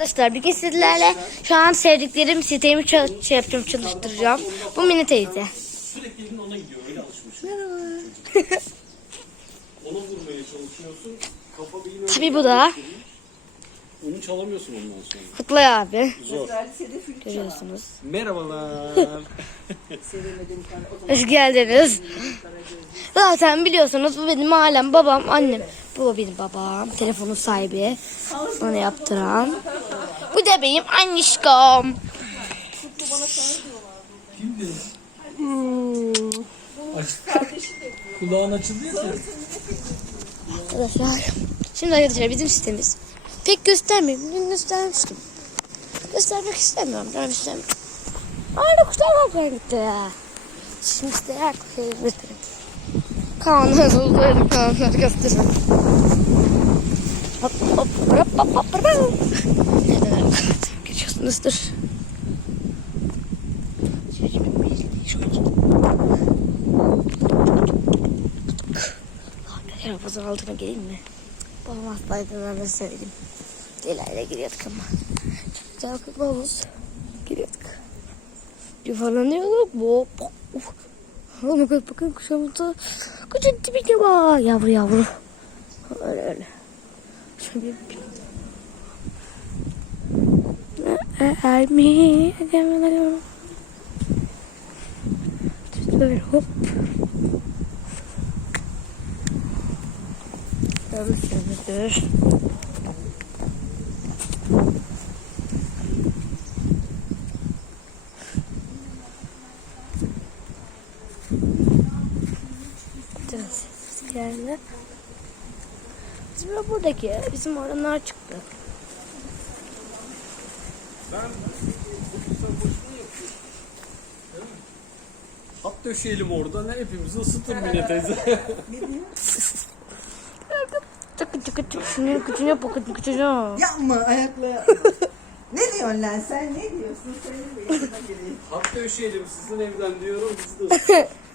Arkadaşlar bir gün sizlerle şu an sevdiklerim sitemi çal- şey yapacağım çalıştıracağım. Bu Mini teyze. Sürekli elin ona gidiyor öyle alışmış. Ona vurmaya çalışıyorsun. Kafa bir Tabii bu da Onu çalamıyorsun ondan sonra. Kutlay abi. Zor. Görüyorsunuz. Merhabalar. Hoş geldiniz. Zaten biliyorsunuz bu benim ailem, babam, annem. Bu benim babam, telefonun sahibi. Bana yaptıran. Da benim annişkom. Kimdi? Kulağın açıldı ya sen. Arkadaşlar. Şimdi arkadaşlar bizim sitemiz. Pek göstermiyorum. Dün göstermiştim. Göstermek istemiyorum. Canım istemiyorum. Arada kuşlar var gitti ya. Şimdi işte her şeyi göstereyim. Kaan'ı Kaan'ları göstereyim. Hop hop hop hop hop hop hop. Nereden geçiyorsunuzdur. Arabasının altına geleyim mi? Babam hastaydı ben de sevdim. Delayla giriyorduk ama. Çok güzel havuz. Giriyorduk. Yuvarlanıyorduk. Hop. Uf. Ona bakın kuşamızda. Kuşun tipine bak. Yavru yavru. Öyle öyle. Ermi. Böyle hop. Görmüşsünüzdür. Dönüşsüz geldi. Bizim buradaki bizim oranlar çıktı. Mi? Hat döşeyelim orada ne hepimizi ısıtır Mine teyze. Tıkı tıkı tıkı şunun küçüğüne bakın küçüğüne. Yapma ayakla. ne diyorsun lan sen ne diyorsun? Söyle bir yanına geleyim. Hat döşeyelim sizin evden diyorum bizi de ısıtır.